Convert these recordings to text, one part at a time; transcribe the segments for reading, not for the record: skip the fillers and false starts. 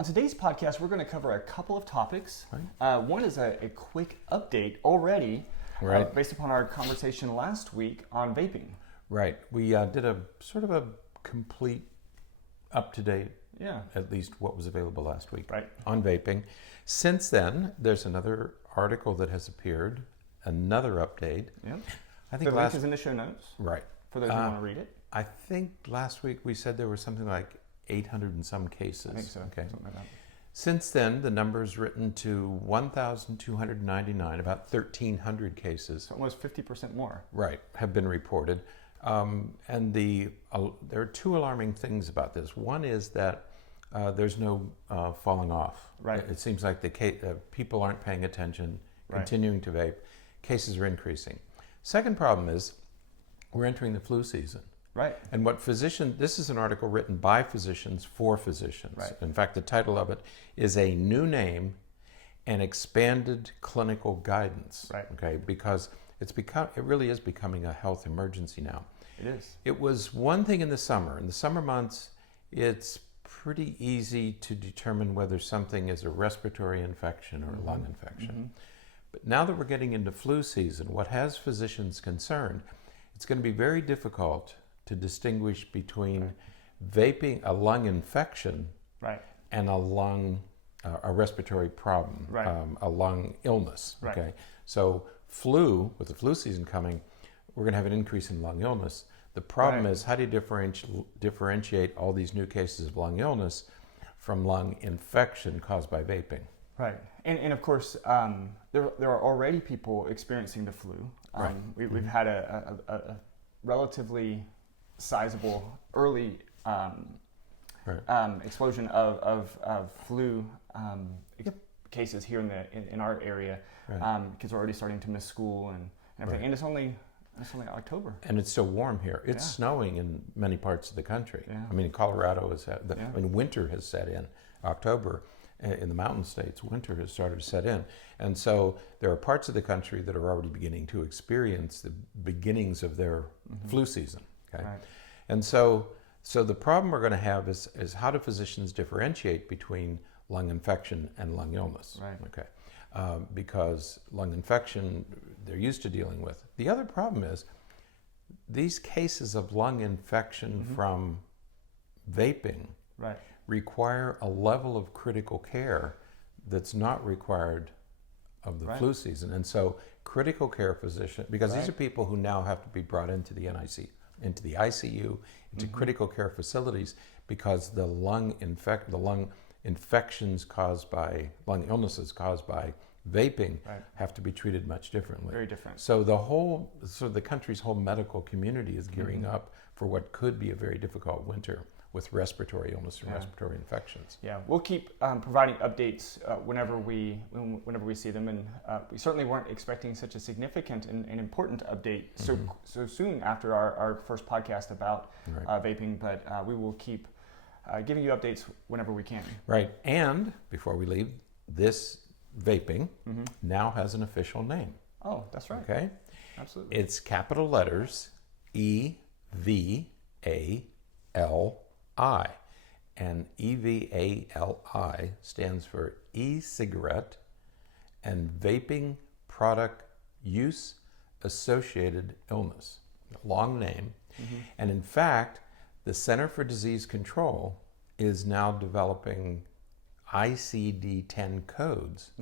On today's podcast, we're going to cover a couple of topics. Right. One is a quick update already, Right. based upon our conversation last week on vaping. Right. We did a sort of a complete, up-to-date, Yeah. at least what was available last week, Right. on vaping. Since then, there's another article that has appeared, another update. Yeah. I think The link is in the show notes right. for those who want to read it. I think last week we said there was something like 800 and some cases. I think so. Okay. Something like that. Since then, the number's written to 1,299, about 1,300 cases. So almost 50% more. Right, have been reported. And there are two alarming things about this. One is that there's no falling off. Right. It seems like people aren't paying attention, Right. continuing to vape. Cases are increasing. Second problem is we're entering the flu season. Right. And this is an article written by physicians for physicians. Right. In fact, the title of it is A New Name and Expanded Clinical Guidance. Right. Okay, because it really is becoming a health emergency now. It is. It was one thing in the summer. In the summer months, it's pretty easy to determine whether something is a respiratory infection or a lung infection. Mm-hmm. But now that we're getting into flu season, what has physicians concerned, it's going to be very difficult to distinguish between vaping, a lung infection, Right. and a respiratory problem, Right. a lung illness. Right. Okay, so with the flu season coming, we're going to have an increase in lung illness. The problem Right. is, how do you differentiate all these new cases of lung illness from lung infection caused by vaping? Right. And of course, there are already people experiencing the flu. Right. We've had a relatively sizable early explosion of flu cases here in our area. Right. Kids are already starting to miss school and everything. Right. And it's only October. And it's still warm here. It's Yeah. snowing in many parts of the country. Yeah. I mean, in Colorado, Yeah. winter has set in. October, in the mountain states, winter has started to set in. And so there are parts of the country that are already beginning to experience the beginnings of their flu season. Okay? Right. And so the problem we're going to have is how do physicians differentiate between lung infection and lung illness? Right. Okay. Because lung infection, they're used to dealing with. The other problem is these cases of lung infection from vaping Right. require a level of critical care that's not required of the Right. flu season. And so critical care physician, because these Right. are people who now have to be brought into the ICU, into critical care facilities, because the lung infections caused by lung illnesses caused by vaping Right. have to be treated much differently. Very different. So the country's whole medical community is gearing up for what could be a very difficult winter with respiratory illness and Yeah. respiratory infections. Yeah, we'll keep providing updates whenever we see them, and we certainly weren't expecting such a significant and important update so soon after our first podcast about Right. vaping. But we will keep giving you updates whenever we can. Right. And before we leave, this vaping now has an official name. Oh, that's right. Okay? Absolutely. It's capital letters EVALI. And EVALI stands for e-cigarette and vaping product use associated illness. Long name. And in fact, the Center for Disease Control is now developing ICD-10 codes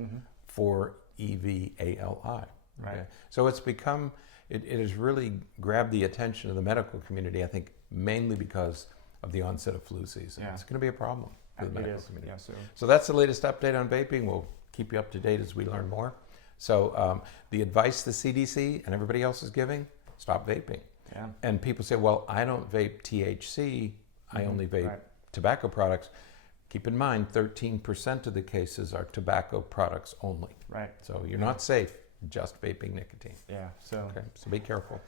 for EVALI. Right. So it's become, it has really grabbed the attention of the medical community, I think, mainly because of the onset of flu season. Yeah. It's going to be a problem for the It medical is. community. Yeah, So that's the latest update on vaping. We'll keep you up to date as we learn more. So the advice the CDC and everybody else is giving, stop vaping. Yeah. And people say, well, I don't vape THC, I only vape Right. tobacco products. Keep in mind, 13% of the cases are tobacco products only. Right. So you're not safe just vaping nicotine. Yeah. So Okay, so be careful.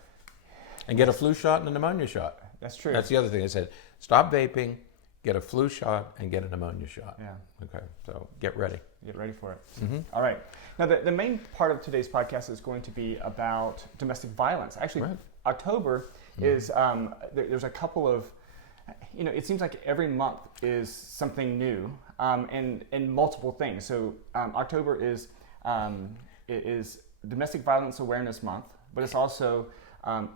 And get a flu shot and a pneumonia shot. that's true. That's the other thing I said. Stop vaping, get a flu shot, and get a pneumonia shot. Yeah. Okay, so get ready. Get ready for it. Mm-hmm. All right. Now, the main part of today's podcast is going to be about domestic violence. Actually, Right. October is there's a couple of it seems like every month is something new, and multiple things. So October is Domestic Violence Awareness Month, but it's also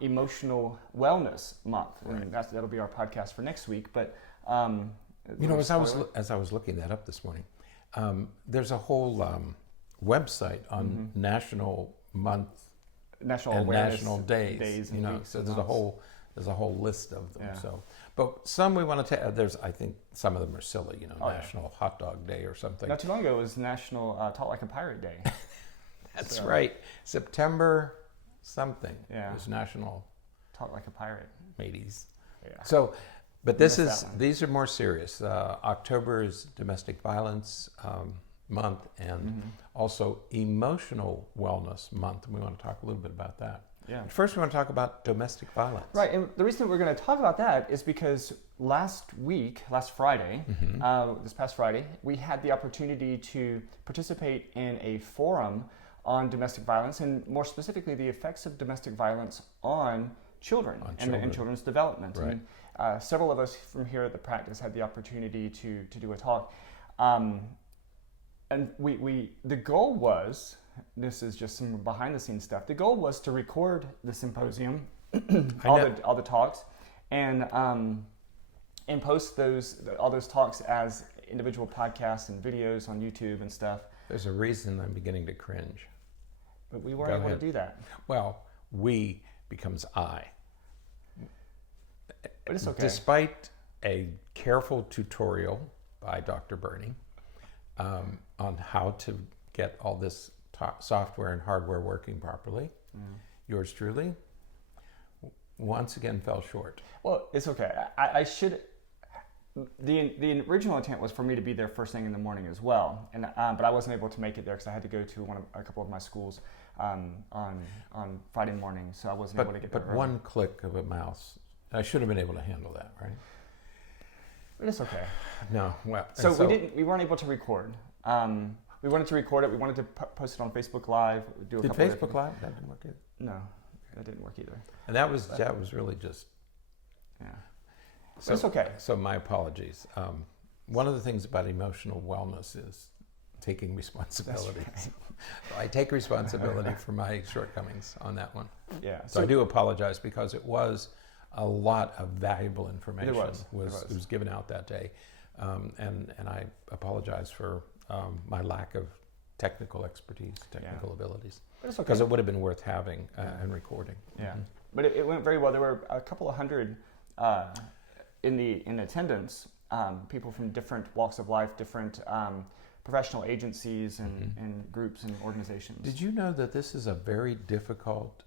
Emotional Wellness Month, and that'll be our podcast for next week. But as I was looking that up this morning, there's a whole website on National Month, National and Awareness National Days. So there's a whole list of them. Yeah. So, but some we want to take. I think some of them are silly. National Hot Dog Day or something. Not too long ago it was National Talk Like a Pirate Day. That's right. September something. Yeah. It was National Talk Like a Pirate. Mateys. Yeah. So, but these are more serious. October is Domestic Violence Month, and also Emotional Wellness Month. And we want to talk a little bit about that. Yeah. But first, we want to talk about domestic violence. Right, and the reason we're going to talk about that is because last Friday, this past Friday, we had the opportunity to participate in a forum on domestic violence, and more specifically, the effects of domestic violence on children, and children's development. Right. And several of us from here at the practice had the opportunity to do a talk. And the goal was, this is just some behind the scenes stuff, the goal was to record the symposium, all the talks, and post all those talks as individual podcasts and videos on YouTube and stuff. There's a reason I'm beginning to cringe. But we weren't able to do that. Well, we becomes I. But it's okay. Despite a careful tutorial by Dr. Berney on how to get all this software and hardware working properly, yours truly once again fell short. Well, it's okay. I should. The original intent was for me to be there first thing in the morning as well, and but I wasn't able to make it there because I had to go to a couple of my schools on Friday morning, so I wasn't able to get there. But one click of a mouse, I should have been able to handle that, right? But it's okay. No, well. So we weren't able to record. We wanted to record it. We wanted to post it on Facebook Live. Did Facebook Live? That didn't work either. No, that didn't work either. And that was really just. Yeah. So it's okay. So my apologies. One of the things about emotional wellness is taking responsibility. Right. I take responsibility for my shortcomings on that one. Yeah. So I do apologize because it was a lot of valuable information It was given out that day, and I apologize for my lack of technical expertise, abilities. But it's okay. Because it would have been worth having and recording. Yeah. Mm-hmm. But it went very well. There were a couple of hundred in attendance, people from different walks of life, different professional agencies and groups and organizations. Did you know that this is a very difficult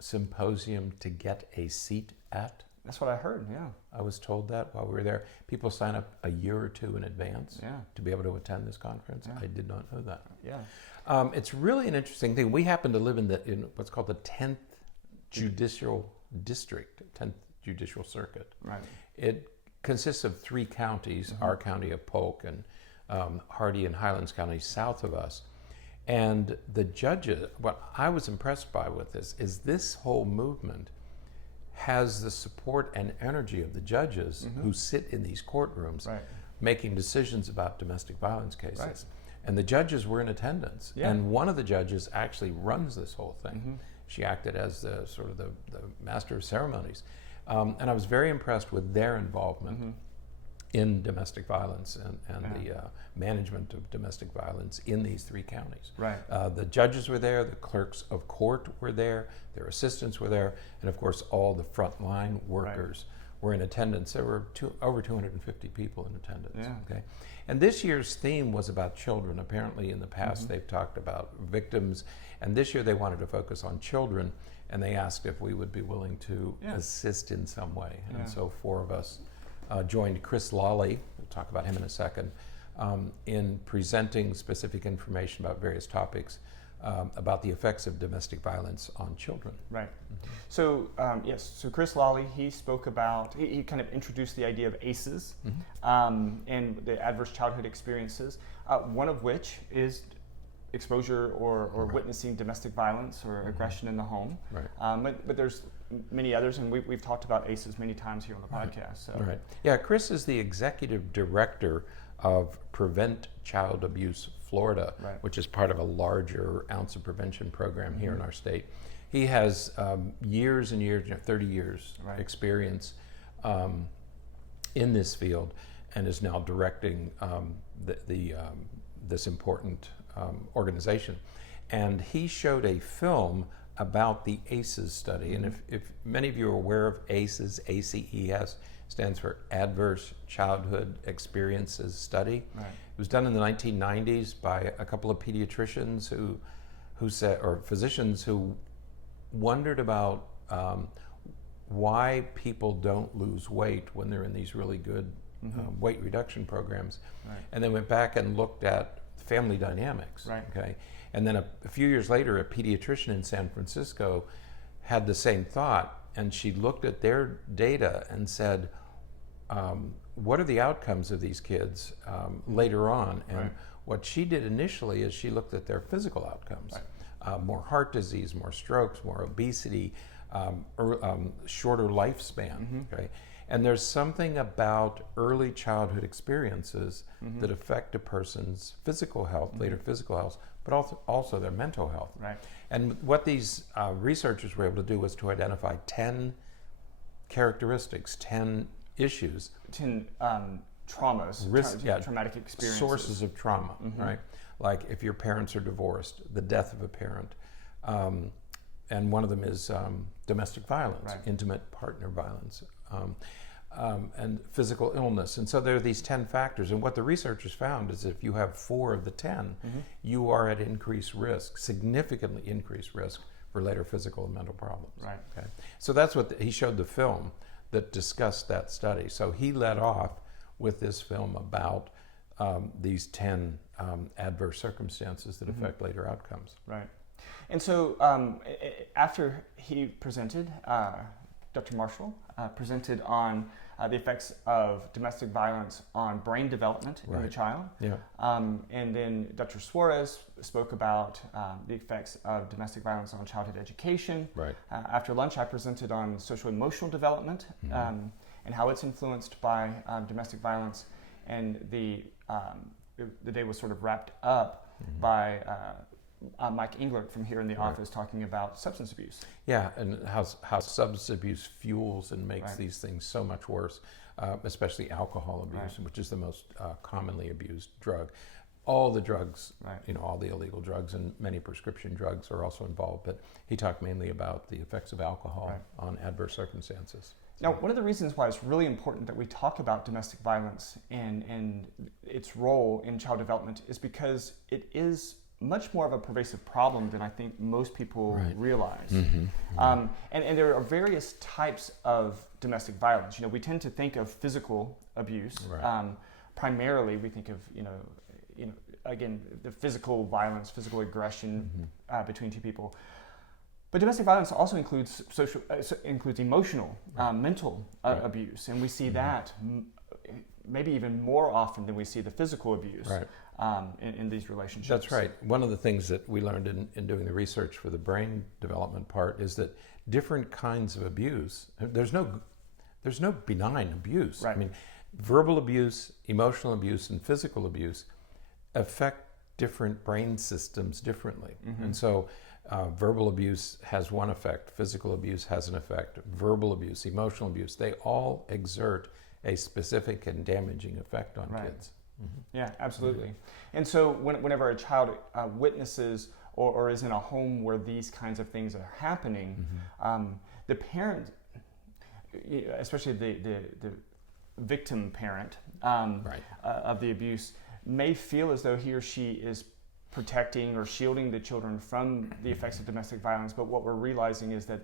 symposium to get a seat at? That's what I heard, yeah. I was told that while we were there. People sign up a year or two in advance to be able to attend this conference. Yeah. I did not know that. Yeah. It's really an interesting thing. We happen to live in what's called the 10th Judicial District, 10th Judicial Circuit. Right. It consists of 3 counties, our county of Polk and Hardy and Highlands County south of us. And the judges, what I was impressed by with this is this whole movement has the support and energy of the judges who sit in these courtrooms making decisions about domestic violence cases. Right. And the judges were in attendance. Yeah. And one of the judges actually runs this whole thing. She acted as the master of ceremonies. And I was very impressed with their involvement in domestic violence and the management of domestic violence in these 3 counties. Right. The judges were there, the clerks of court were there, their assistants were there, and of course all the frontline workers were in attendance. There were over 250 people in attendance. Yeah. Okay. And this year's theme was about children. Apparently in the past they've talked about victims, and this year they wanted to focus on children, and they asked if we would be willing to assist in some way. And so 4 of us joined Chris Lawley, we'll talk about him in a second, in presenting specific information about various topics about the effects of domestic violence on children. Right. So so Chris Lawley, he spoke about, he kind of introduced the idea of ACEs and the adverse childhood experiences, one of which is exposure or witnessing domestic violence or aggression in the home. Right. But there's many others, and we've talked about ACEs many times here on the podcast. So. Right. Yeah, Chris is the executive director of Prevent Child Abuse Florida, which is part of a larger ounce of prevention program here in our state. He has years and years, 30 years experience in this field, and is now directing this important organization. And he showed a film about the ACEs study. And if many of you are aware of ACEs, ACES stands for Adverse Childhood Experiences Study. Right. It was done in the 1990s by a couple of pediatricians who said, or physicians who wondered about why people don't lose weight when they're in these really good weight reduction programs. Right. And they went back and looked at family dynamics. Right. Okay. And then a few years later, a pediatrician in San Francisco had the same thought, and she looked at their data and said, what are the outcomes of these kids later on? And what she did initially is she looked at their physical outcomes. Right. More heart disease, more strokes, more obesity, shorter lifespan. Okay? And there's something about early childhood experiences that affect a person's physical health, later physical health, but also their mental health. Right. And what these researchers were able to do was to identify 10 characteristics, 10 issues. 10 traumas, traumatic experiences. Sources of trauma, right? Like if your parents are divorced, the death of a parent, and one of them is domestic violence, intimate partner violence, and physical illness. And so there are these 10 factors. And what the researchers found is if you have 4 of the 10, you are at increased risk, significantly increased risk for later physical and mental problems. Right. Okay. So that's what he showed the film that discussed that study. So he led off with this film about these 10 adverse circumstances that affect later outcomes. Right. And so after he presented, Dr. Marshall presented on the effects of domestic violence on brain development in the child. Yeah. And then Dr. Suarez spoke about the effects of domestic violence on childhood education. Right. After lunch, I presented on social emotional development and how it's influenced by domestic violence. And the day was sort of wrapped up by Mike Englert from here in the office talking about substance abuse. Yeah, and how substance abuse fuels and makes these things so much worse, especially alcohol abuse, which is the most commonly abused drug. All the drugs, all the illegal drugs and many prescription drugs are also involved, but he talked mainly about the effects of alcohol on adverse circumstances. Now, one of the reasons why it's really important that we talk about domestic violence and its role in child development is because it is much more of a pervasive problem than I think most people realize. And there are various types of domestic violence. We tend to think of physical abuse. Primarily, we think of again the physical violence, physical aggression between two people. But domestic violence also includes includes emotional, mental abuse, and we see that maybe even more often than we see the physical abuse. In these relationships. That's right. One of the things that we learned in doing the research for the brain development part is that different kinds of abuse, there's no benign abuse. I mean, verbal abuse, emotional abuse, and physical abuse affect different brain systems differently. And so verbal abuse has one effect, physical abuse has an effect, verbal abuse, emotional abuse, they all exert a specific and damaging effect on kids. Yeah, absolutely. And so whenever a child witnesses or is in a home where these kinds of things are happening, the parent, especially the victim parent of the abuse, may feel as though he or she is protecting or shielding the children from the effects of domestic violence, but what we're realizing is that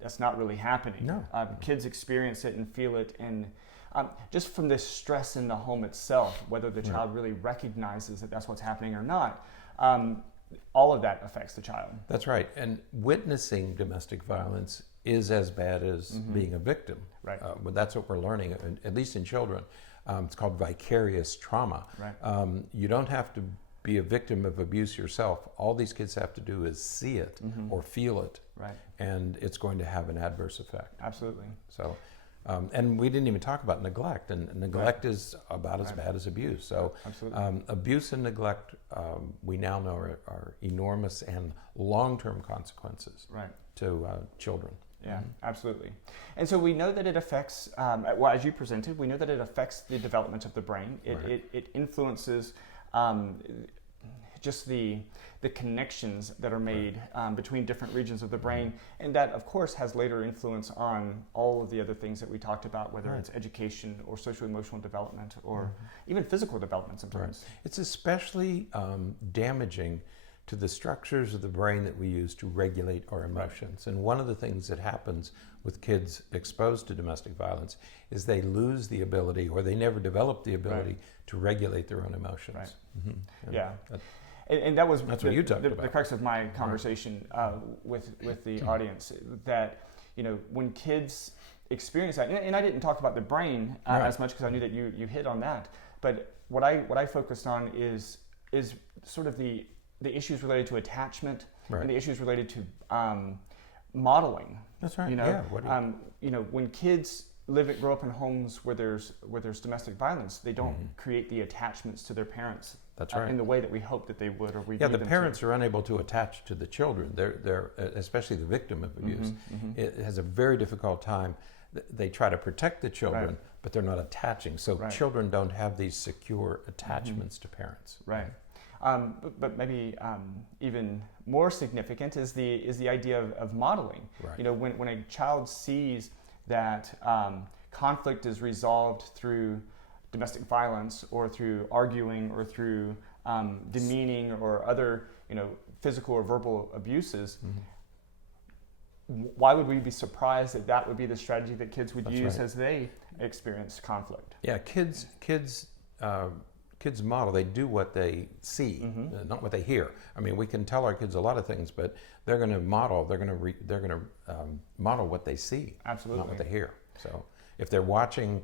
that's not really happening. No. Kids experience it and feel it, and just from this stress in the home itself, whether the child really recognizes that that's what's happening or not, all of that affects the child. That's right. And witnessing domestic violence is as bad as being a victim. Right. But that's what we're learning, at least in children. It's called vicarious trauma. Right. You don't have to be a victim of abuse yourself. All these kids have to do is see it or feel it, right, and it's going to have an adverse effect. Absolutely. So, and we didn't even talk about neglect, and neglect is about as bad as abuse. So, abuse and neglect, we now know are enormous and long-term consequences to children. Yeah, absolutely. And so we know that it affects, well, as you presented, we know that it affects the development of the brain. It influences just the connections that are made between different regions of the brain, and that, of course, has later influence on all of the other things that we talked about, whether it's education or social-emotional development or even physical development sometimes. It's especially damaging to the structures of the brain that we use to regulate our emotions. And one of the things that happens with kids exposed to domestic violence is they lose the ability, or they never develop the ability to regulate their own emotions. And that was that's what you talked about. The crux of my conversation with the audience, that when kids experience that, and I didn't talk about the brain as much because I knew that you hit on that, but what I focused on is sort of the issues related to attachment and the issues related to modeling. That's right. When kids grow up in homes where there's domestic violence, they don't create the attachments to their parents. That's right. In the way that we hope that they would, or we the parents are unable to attach to the children. They're especially the victim of abuse. It has a very difficult time. They try to protect the children, but they're not attaching. So children don't have these secure attachments to parents. Right. But maybe even more significant is the idea of modeling. Right. When a child sees that conflict is resolved through domestic violence, or through arguing, or through demeaning, or other physical or verbal abuses, why would we be surprised that would be the strategy that kids would use as they experience conflict? Yeah, kids model. They do what they see, not what they hear. I mean, we can tell our kids a lot of things, but they're going to model. They're going to model what they see, not what they hear. So if they're watching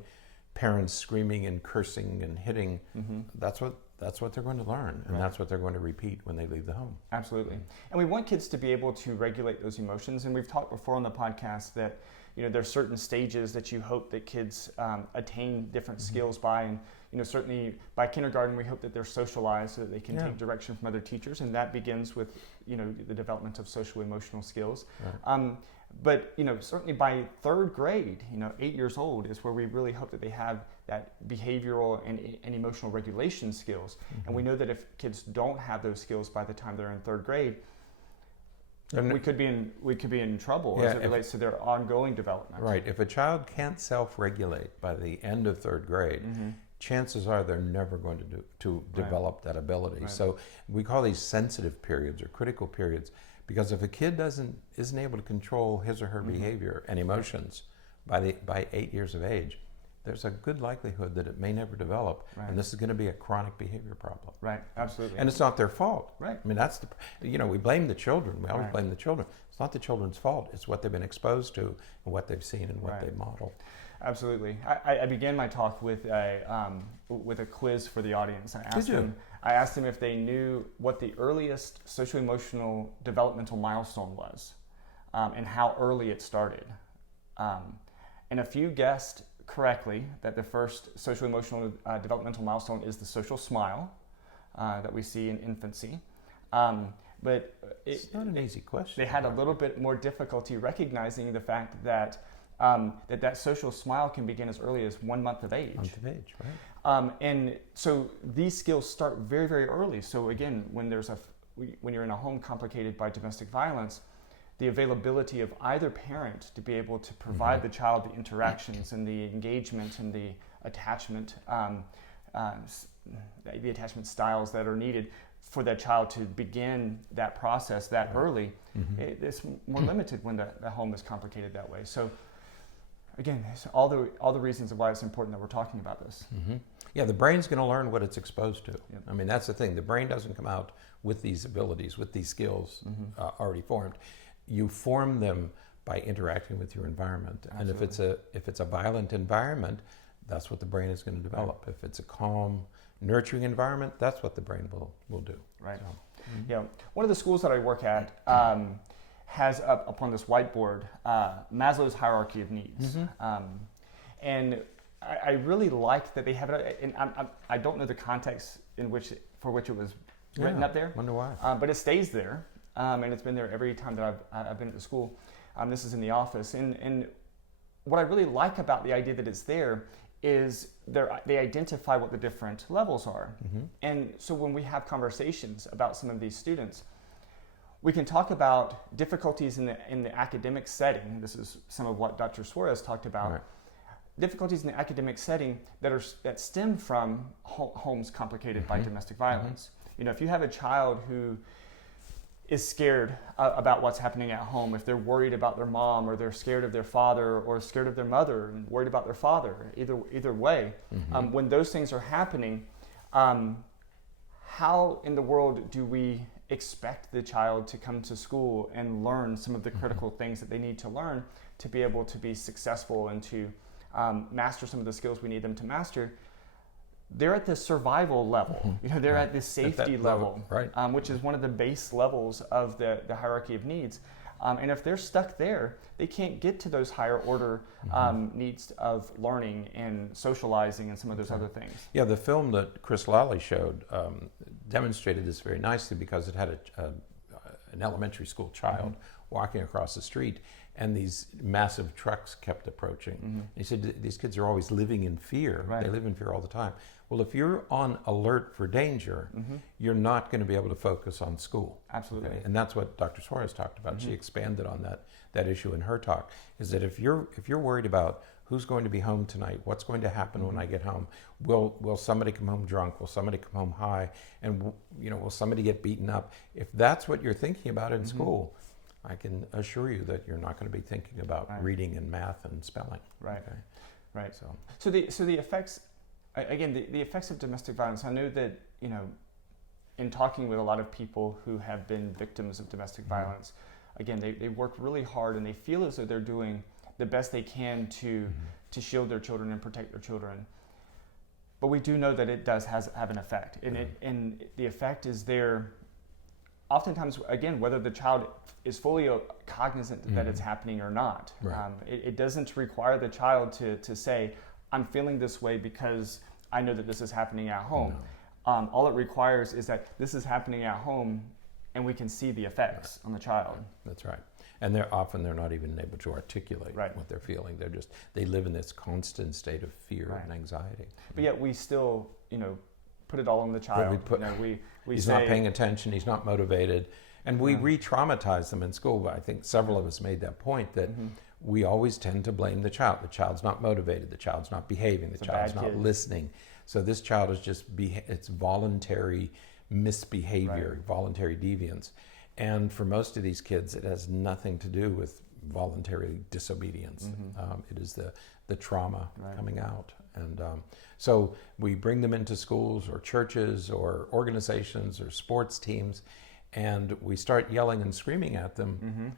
parents screaming and cursing and hitting, that's what they're going to learn, and that's what they're going to repeat when they leave the home. Absolutely. And we want kids to be able to regulate those emotions. And we've talked before on the podcast that there's certain stages that you hope that kids attain different skills by, and certainly by kindergarten we hope that they're socialized so that they can take direction from other teachers, and that begins with the development of social emotional skills. Right. But certainly by third grade, 8 years old, is where we really hope that they have that behavioral and emotional regulation skills. And we know that if kids don't have those skills by the time they're in third grade, we could be in trouble as it relates to their ongoing development. Right. If a child can't self-regulate by the end of third grade, chances are they're never going to develop that ability. Right. So we call these sensitive periods or critical periods, because if a kid isn't able to control his or her behavior and emotions by 8 years of age, there's a good likelihood that it may never develop, and this is going to be a chronic behavior problem. Right, absolutely. And it's not their fault. Right. I mean, we blame the children. We always blame the children. It's not the children's fault. It's what they've been exposed to and what they've seen and what they model. Absolutely. I began my talk with a quiz for the audience. I asked them if they knew what the earliest social-emotional developmental milestone was, and how early it started. And a few guessed correctly that the first social-emotional developmental milestone is the social smile that we see in infancy. But it's not an easy question. They had a little bit more difficulty recognizing the fact that that social smile can begin as early as 1 month of age. Right. And so these skills start very, very early. So again, when you're in a home complicated by domestic violence, the availability of either parent to be able to provide the child the interactions and the engagement and the attachment styles that are needed for that child to begin that process that early, it's more limited when the home is complicated that way. So again, it's all the reasons of why it's important that we're talking about this. Yeah, the brain's going to learn what it's exposed to. Yep. I mean, that's the thing. The brain doesn't come out with these abilities, with these skills already formed. You form them by interacting with your environment. Absolutely. And if it's a violent environment, that's what the brain is going to develop. Right. If it's a calm, nurturing environment, that's what the brain will do. Right. So, Yeah. One of the schools that I work at has up on this whiteboard Maslow's hierarchy of needs, and I really like that they have it. And I don't know the context for which it was written up there. Wonder why. But it stays there, and it's been there every time that I've been at the school. This is in the office, and what I really like about the idea that it's there is they identify what the different levels are. And so when we have conversations about some of these students, we can talk about difficulties in the academic setting. This is some of what Dr. Suarez talked about. Right. Difficulties in the academic setting that stem from homes complicated by domestic violence. You know, if you have a child who is scared about what's happening at home, if they're worried about their mom, or they're scared of their father, or scared of their mother and worried about their father, either way, when those things are happening, how in the world do we expect the child to come to school and learn some of the critical things that they need to learn to be able to be successful and to master some of the skills we need them to master? They're at the survival level. You know, they're at the safety level, right. Which is one of the base levels of the hierarchy of needs. And if they're stuck there, they can't get to those higher order needs of learning and socializing and some of those other things. Yeah, the film that Chris Lally showed demonstrated this very nicely, because it had an elementary school child walking across the street, and these massive trucks kept approaching. He said, these kids are always living in fear. Right. They live in fear all the time. Well, if you're on alert for danger, you're not going to be able to focus on school. Absolutely. Okay? And that's what Dr. Suarez talked about. She expanded on that issue in her talk, is that if you're worried about who's going to be home tonight, what's going to happen when I get home, will somebody come home drunk, will somebody come home high, and will somebody get beaten up? If that's what you're thinking about in school, I can assure you that you're not going to be thinking about reading and math and spelling. Right. Okay? Right. So the effects, again, the effects of domestic violence. I know that, in talking with a lot of people who have been victims of domestic violence, again, they work really hard and they feel as though they're doing the best they can to shield their children and protect their children. But we do know that it does have an effect, and the effect is there. Oftentimes, again, whether the child is fully cognizant that it's happening or not. Right. It doesn't require the child to say, I'm feeling this way because I know that this is happening at home. No. All it requires is that this is happening at home and we can see the effects on the child. That's right. And they're not even able to articulate what they're feeling. They live in this constant state of fear and anxiety. But yet we still, put it all on the child. He's not paying attention, he's not motivated. And we re-traumatize them in school. But I think several of us made that point that we always tend to blame the child. The child's not motivated, the child's not behaving, the child's not listening. So this child is it's voluntary misbehavior, voluntary deviance. And for most of these kids, it has nothing to do with voluntary disobedience. It is the trauma coming out. And so we bring them into schools or churches or organizations or sports teams, and we start yelling and screaming at them.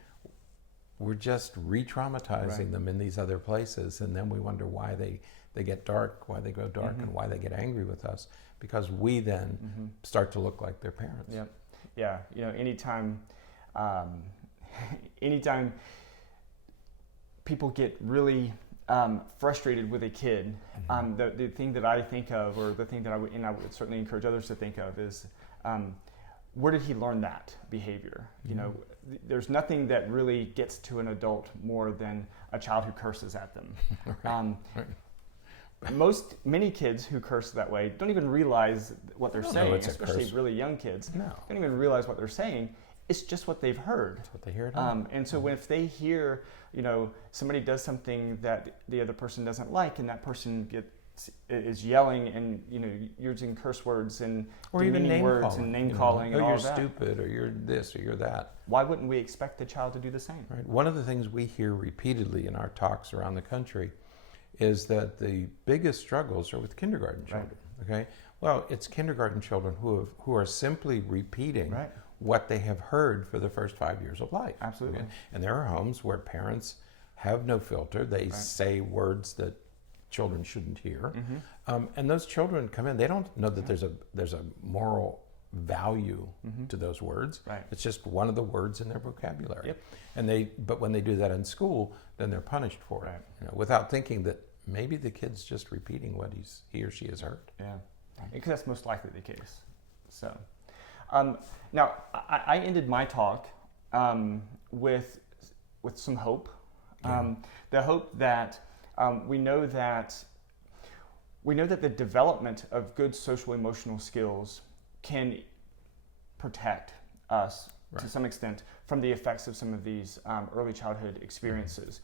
We're just re-traumatizing them in these other places, and then we wonder why they get dark, why they go dark, and why they get angry with us, because we then start to look like their parents. Yeah, anytime people get really frustrated with a kid, the thing that I think of, or the thing that I would certainly encourage others to think of, is where did he learn that behavior? There's nothing that really gets to an adult more than a child who curses at them. Many kids who curse that way don't even realize what they're saying, especially really young kids. Don't even realize what they're saying. It's just what they've heard. That's what they hear at home. And so if they hear, somebody does something that the other person doesn't like, and that person is yelling and using curse words and or even name words calling, and name calling, and all you're that. Stupid, or you're this, or you're that. Why wouldn't we expect the child to do the same? Right. One of the things we hear repeatedly in our talks around the country is that the biggest struggles are with kindergarten children. Okay, well, it's kindergarten children who are simply repeating what they have heard for the first 5 years of life. Absolutely. Okay? And there are homes where parents have no filter. They say words that children shouldn't hear. And those children come in, they don't know that there's a moral value to those words. Right. It's just one of the words in their vocabulary. Yep. But when they do that in school, then they're punished for it, without thinking that maybe the kid's just repeating what he or she has heard. Yeah, because that's most likely the case. So, now I ended my talk with some hope. The hope that we know that the development of good social emotional skills can protect us to some extent from the effects of some of these early childhood experiences.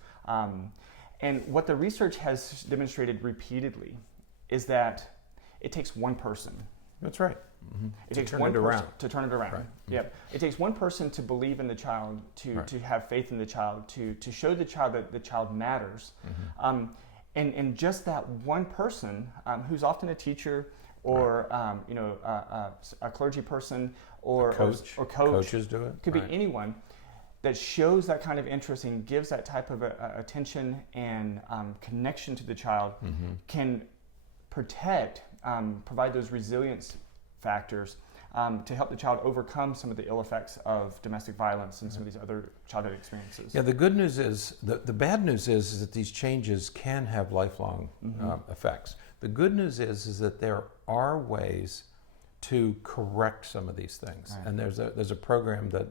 And what the research has demonstrated repeatedly is that it takes one person. That's right. It takes one person to turn it around. Right. Yep. It takes one person to believe in the child, to have faith in the child, to show the child that the child matters. And just that one person, who's often a teacher or a clergy person or coach. Coaches do it. Could be anyone that shows that kind of interest and gives that type of attention and connection to the child can protect, provide those resilience factors to help the child overcome some of the ill effects of domestic violence and some of these other childhood experiences. Yeah, the good news is, the bad news is that these changes can have lifelong effects. The good news is that there are ways to correct some of these things. Right. And there's a program that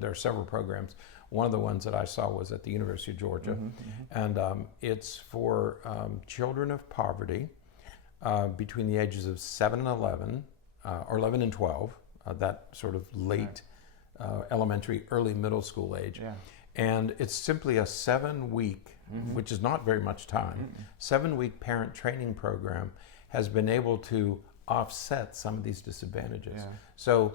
there are several programs. One of the ones that I saw was at the University of Georgia. And it's for children of poverty between the ages of 7 and 11, or 11 and 12, that sort of late elementary, early middle school age. Yeah. And it's simply a 7-week, which is not very much time, 7-week parent training program has been able to offset some of these disadvantages. Yeah. So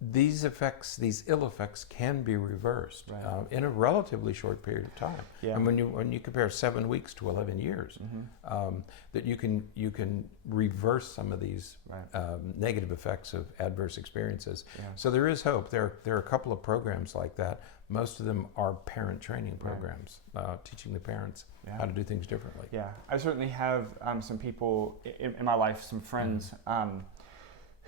these ill effects can be reversed in a relatively short period of time. Yeah. And when you compare 7 weeks to 11 years, that you can reverse some of these negative effects of adverse experiences. Yeah. So there is hope. There are a couple of programs like that. Most of them are parent training programs, teaching the parents how to do things differently. Yeah, I certainly have some people in my life, some friends.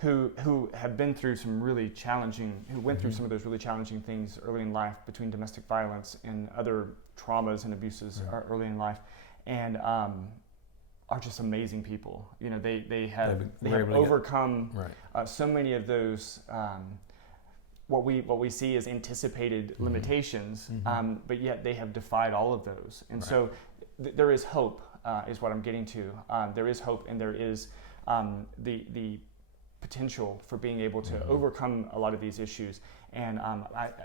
Who have been through some really challenging, who went through some of those really challenging things early in life between domestic violence and other traumas and abuses early in life, and are just amazing people. You know, they have overcome so many of those what we see as anticipated limitations, but yet they have defied all of those. And so there is hope, is what I'm getting to. There is hope, and there is the potential for being able to overcome a lot of these issues. And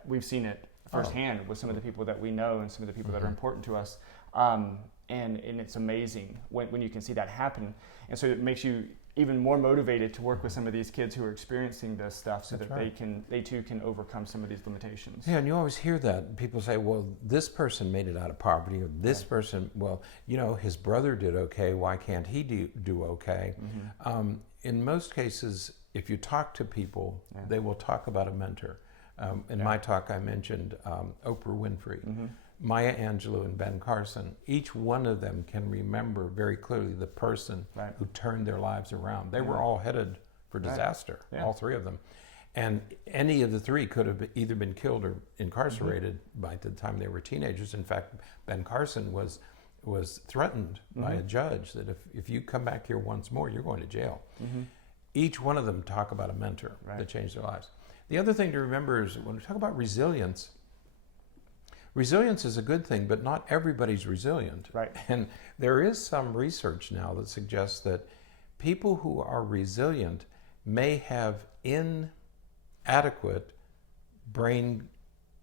we've seen it firsthand with some of the people that we know and some of the people that are important to us. And it's amazing when you can see that happen. And so it makes you even more motivated to work with some of these kids who are experiencing this stuff so they too can overcome some of these limitations. Yeah, and you always hear that. People say, well, this person made it out of poverty, or this person, well, his brother did okay, why can't he do okay? In most cases, if you talk to people, they will talk about a mentor. In my talk, I mentioned Oprah Winfrey, Maya Angelou, and Ben Carson. Each one of them can remember very clearly the person who turned their lives around. They were all headed for disaster, all three of them. And any of the three could have either been killed or incarcerated by the time they were teenagers. In fact, Ben Carson was threatened by a judge that if you come back here once more, you're going to jail. Each one of them talk about a mentor that changed their lives. The other thing to remember is when we talk about resilience is a good thing, but not everybody's resilient. Right. And there is some research now that suggests that people who are resilient may have inadequate brain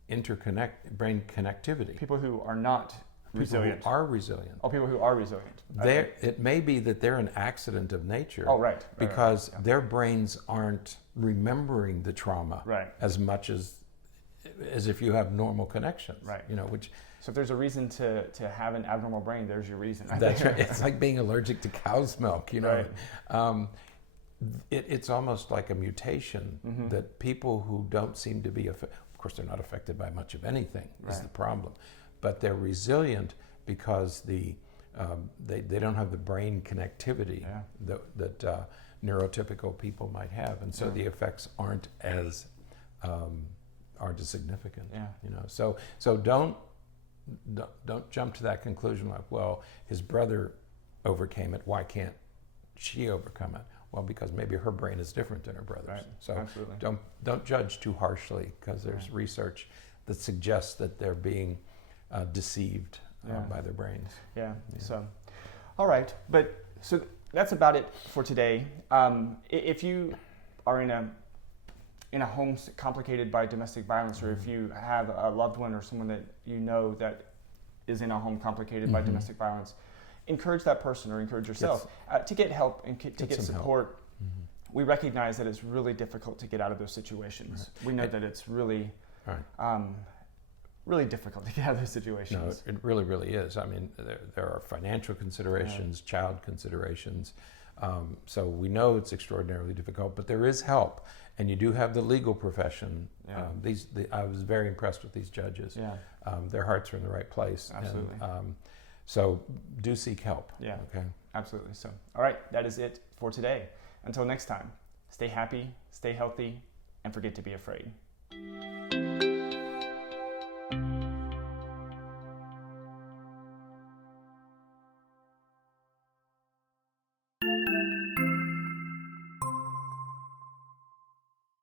connectivity. People who are not resilient. People who are resilient. Oh, people who are resilient. It may be that they're an accident of nature. Oh, right. Because their brains aren't remembering the trauma as much as if you have normal connections. Right. So if there's a reason to have an abnormal brain, there's your reason. That's right. It's like being allergic to cow's milk, It's almost like a mutation that people who don't seem to be, of course, they're not affected by much of anything, is the problem. But they're resilient because the they don't have the brain connectivity that neurotypical people might have, and so the effects aren't as significant. So don't jump to that conclusion like, well, his brother overcame it, why can't she overcome it? Well, because maybe her brain is different than her brother's. Right. So Absolutely. don't judge too harshly, because there's research that suggests that they're being deceived by their brains. Yeah. So, all right. But so that's about it for today. If you are in a home complicated by domestic violence, or if you have a loved one or someone that you know that is in a home complicated by domestic violence, encourage that person or encourage yourself to get help and to get support. We recognize that it's really difficult to get out of those situations. Right. We know that it's really, really difficult to get out of those situations. No, it really, really is. I mean, there are financial considerations, child considerations. So we know it's extraordinarily difficult, but there is help. And you do have the legal profession. I was very impressed with these judges. Their hearts are in the right place. Absolutely. And, so do seek help. Yeah. Okay. Absolutely. So, all right, that is it for today. Until next time, stay happy, stay healthy, and forget to be afraid.